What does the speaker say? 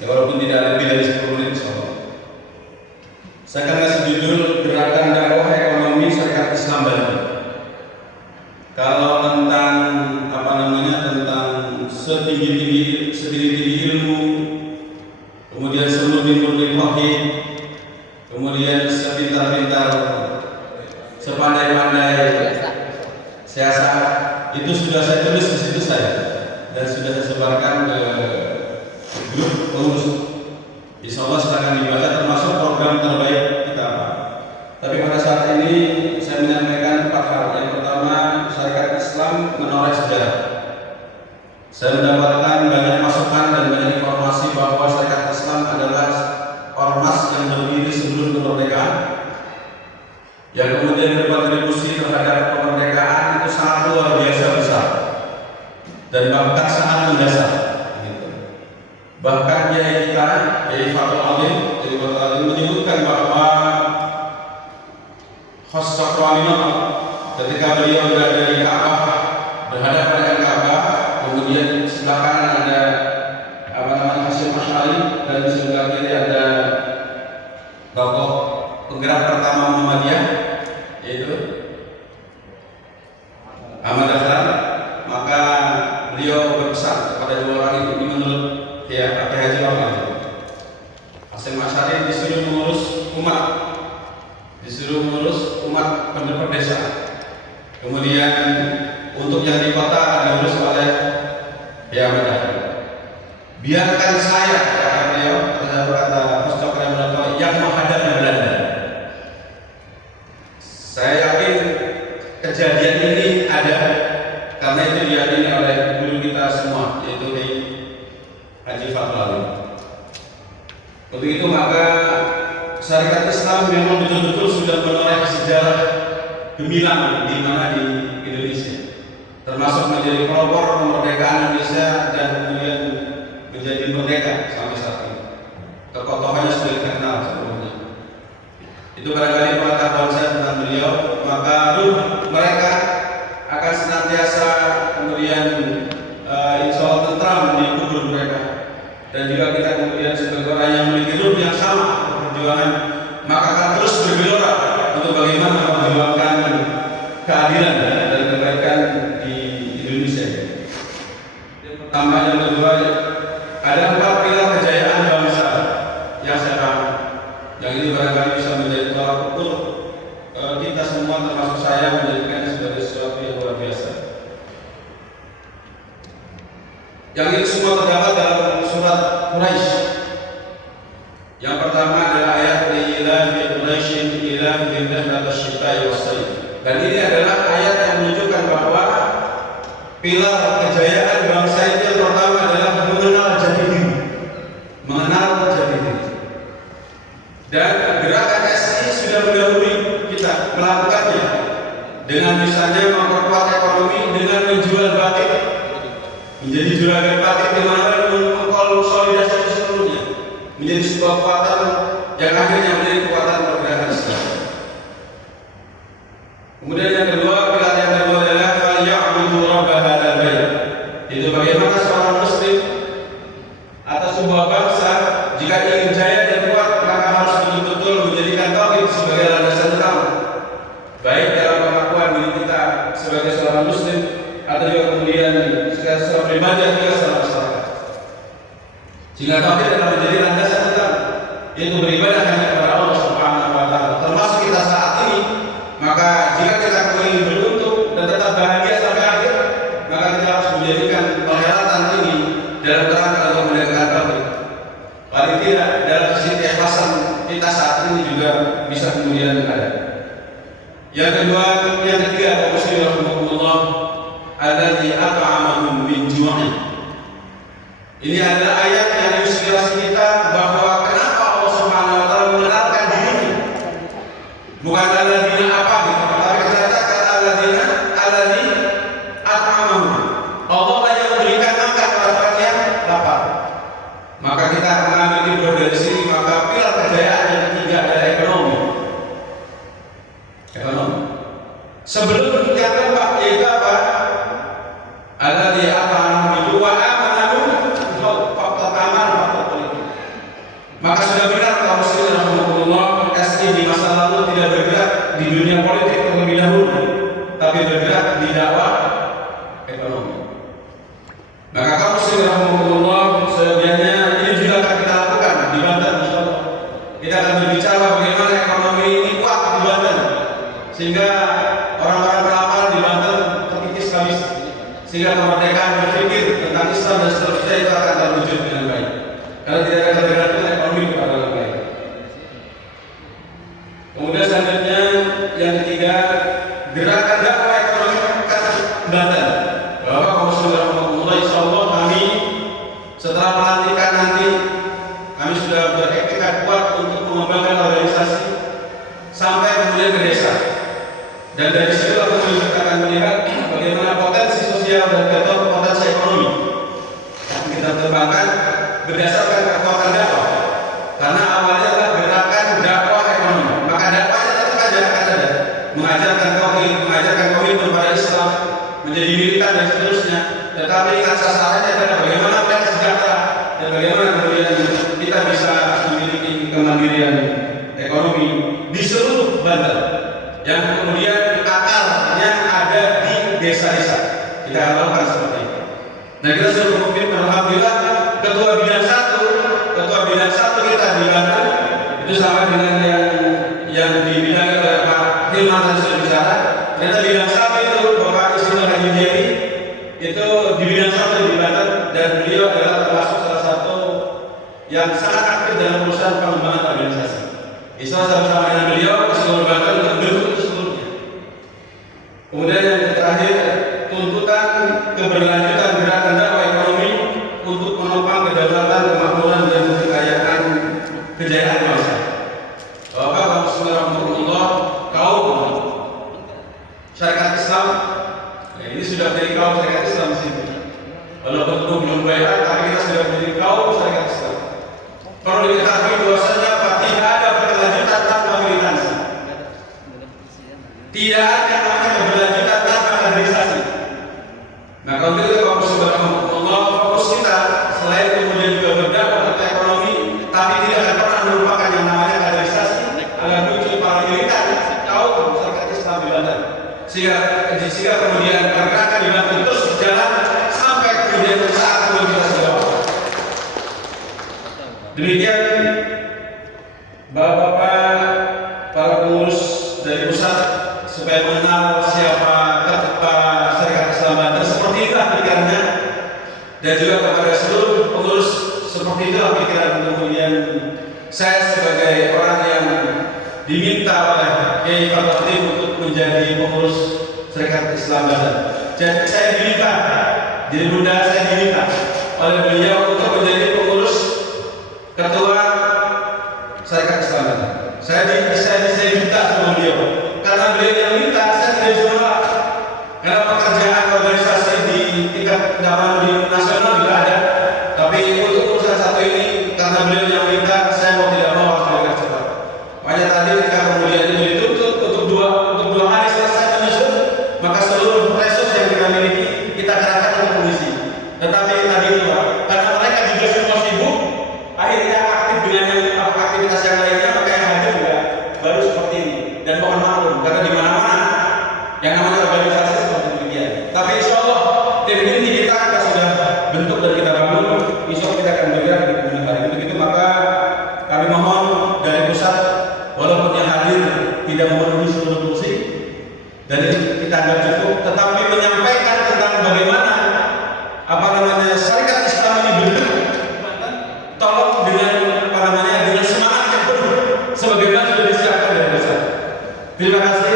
Ya, walaupun tidak lebih dari 10 menit insyaallah. Saya akan kasih judul Gerakan Dakwah Ekonomi Syarikat Islam Bali. Kalau tentang tentang setinggi ilmu, kemudian semurni tauhid, kemudian sepintar-pintar, sepandai-pandai siasat, itu sudah saya tulis di situ dan sudah saya sebarkan ke grup pengurus. Insya Allah silakan dibaca, termasuk program terbaik kita apa. Tapi pada saat ini saya menyampaikan 4 hal. Yang pertama, Syarikat Islam menoreh sejarah. Saya mendapatkan banyak masukan dan banyak informasi bahwa Syarikat Islam adalah ormas yang berdiri sebelum kemerdekaan, yang kemudian berkontribusi terhadap kemerdekaan itu sangat luar biasa besar dan bahkan sangat mendasar. Bahkan Kiai kita, Kiai Fatul Alim menyebutkan bahwa Khosrow Aminah ketika beliau berada di Ka'bah, berhadapan dengan Ka'bah, kemudian sebelah kanan ada Hasyim Asy'ari dan di sebelah kiri ada tokoh penggerak pertama Muhammadiyah, yaitu Ahmad Dahlan. Maka beliau berpesan kepada 2 orang ini menurut Pak Haji Ahmad. Hasyim Asy'ari disuruh mengurus umat penduduk desa. Kemudian untuk yang di kota diurus oleh Ahmad Dahlan. Biarkan saya, kata beliau, kata Khosrow yang menghadapi Belanda. Saya yakin kejadian ini ada karena itu diyakini oleh guru kita semua, yaitu Haji Fatul Alim. Untuk itu maka Syarikat Islam memang betul-betul sudah menoreh sejarah gemilang di mana di Indonesia, termasuk menjadi pelopor kemerdekaan Indonesia dan kemudian menjadi merdeka sampai saat ini. Tokoh-tokohnya sudah dikenal sebelumnya. Itu barangkali pengetahuan saya tentang beliau. Maka mereka akan senantiasa kemudian insya Allah tentram di kubur mereka. Dan juga kita kemudian sebagai orang yang memiliki ruh yang sama perjuangan, maka akan terus bergelora untuk bagaimana memperjuangkan keadilan dan kebaikan di Indonesia. Yang pertama, yang kedua, ada 4 pilar kejayaan bangsa yang saya paham. Yang ini barangkali bisa menjadi tolak ukur kita semua, termasuk saya, menjadikannya sebagai sesuatu yang luar biasa. Yang ini semua terdapat dalam surat Quraisy. Yang pertama adalah ayat Ilahi Quraisyin ilahi rindasyita'i wassaif. Dan ini adalah ayat yang menunjukkan bahwa pilar kejayaan bangsa itu yang pertama adalah mengenal jati diri. Dan gerakan SI sudah mendahului kita melakukannya dengan misalnya memperkuat ekonomi dengan menjual batik, menjadi juragan batik di mana mengkonsolidasi seluruhnya menjadi sebuah kekuatan yang akhirnya menjadi kekuatan pergerakan Islam. Kemudian yang kedua, pilar yang kedua adalah falya'budu rabb hadzal bait. Itu bagaimana seorang muslim atau sebuah bangsa jika ingin jaya dan kuat, maka harus betul-betul menjadikan tauhid sebagai landasan utama, baik dalam pengakuan diri kita sebagai seorang muslim atau juga kemudian secara pribadi atau juga secara masyarakat. Sehingga tauhid adalah menjadi landasan utama, yaitu beribadah hanya kepada Allah Subhanahu wa taala. Termasuk kita saat ini, maka jika kita ingin beruntung dan tetap bahagia sampai akhir, maka kita harus menjadikan penghormatan ini dalam rangka untuk menegakkan tauhid. Paling tidak dalam sisi keikhlasan kita saat ini juga bisa kemudian ada. Yang kedua, yang ketiga, Rasulullah alladzi at'amahum min ju'in. Ini adalah ayat yang menginspirasi kita bahwa kenapa Allah Subhanahu wa taala mengenalkan dirinya. Bukan alladzina apa gitu, tapi ternyata kata alladzina alladzi at'amahum. Allah lah yang memberikan makan kepada orang yang lapar. Maka kita mengambil ibrah dari sini, maka pilar kejayaan yang ketiga adalah ekonomi. Sebelum yang keempat yaitu apa? Alladzi at'amahum min ju'in wa amanahum faktor aman faktor politik. pelantikan nanti kami sudah bertekad kuat untuk mengembangkan organisasi sampai kemudian ke desa. Dan dari situ kita akan melihat bagaimana potensi sosial dan potensi ekonomi yang kita kembangkan berdasarkan kekuatan dakwah. Karena awalnya adalah gerakan dakwah ekonomi, maka dakwahnya tetap aja akan ada, mengajarkan tauhid kepada Islam, menjadi militan dan seterusnya. Tetapi ingat sasarannya adalah bagaimana mereka sejahtera dan bagaimana kemudian kita bisa memiliki kemandirian ekonomi di seluruh Banten yang kemudian akarnya ada di desa-desa. Kita harapkan seperti itu. Nah, kita sudah mungkin alhamdulillah ketua bidang satu kita di Banten itu sama dengan yang dibidangi oleh Pak Hilman tadi sudah bicara. Ternyata bidang satu itu Bapak Ismail Haji Jeri itu di bidang satu di Banten, dan beliau adalah termasuk salah satu yang sangat aktif dalam urusan pengembangan organisasi. Islam sama-sama dengan beliau ke seluruh Banten untuk mendukung itu seluruhnya. Kemudian yang terakhir, tuntutan keberlanjutan gerakan dakwah ekonomi untuk menopang kedaulatan, kemakmuran dan kejayaan bangsa. Bapak Bismillahirrahmanirrahim, kaum syarikat Islam, ini sudah menjadi kaum syarikat Islam di sini. Walaupun belum bayar, tapi kita sudah menjadi kaum syarikat Islam. Perlu diketahui bahwasanya tidak ada berkelanjutan tanpa militansi. Tidak ada namanya keberlanjutan tanpa kaderisasi. Maka untuk itu Bapak Subhanallah, fokus kita selain kemudian juga berdakwah tentang ekonomi, tapi tidak akan pernah melupakan yang namanya kaderisasi agar muncul para militan kaum masyarakat Islam di Banten. Sehingga kemudian pergerakan di Banten terus berjalan sampai kemudian saat kemudian kita sudah. Demikian Bapak-bapak para pengurus dari pusat supaya mengenal siapa ketua Syarikat Islam Banten, seperti itulah pikirannya, dan juga kepada seluruh pengurus seperti itulah pikiran. Kemudian saya sebagai orang yang diminta oleh Kiai Fatahudin untuk menjadi pengurus Syarikat Islam Banten. Jadi saya diminta, jadi bunda saya diminta oleh beliau untuk menjadi pengurus ketua Syarikat Islam Banten. Saya minta sama beliau, karena beliau yang minta, saya tidak bisa menolak. Karena pekerjaan organisasi di tingkat di nasional juga ada, tapi untuk urusan satu ini karena beliau yang minta, saya mau tidak mau harus berikan cepat. Makanya tadi ketika kemudian itu dituntut untuk dua hari selesai menyusun, maka seluruh resource yang kita miliki kita kerahkan untuk mengisi. Tetapi tadi itu Pak, karena mereka juga semua sibuk, akhirnya aktif dengan aktivitas yang lainnya, maka yang hadir juga baru seperti ini. Dan mohon maklum, karena di mana-mana yang namanya organisasi seperti demikian. Tapi insya Allah tim ini kita sudah bentuk dan kita bangun. Insya Allah kita akan bergerak di kemudian hari. Untuk itu maka kami mohon dari pusat, walaupun yang hadir tidak memenuhi seluruh fungsi dan kita anggap cukup, tetapi menyampaikan tentang bagaimana Syarikat Islam ini bentuk, tolong dengan dengan semangat yang penuh sebagaimana sudah disiapkan dari pusat. Terima kasih.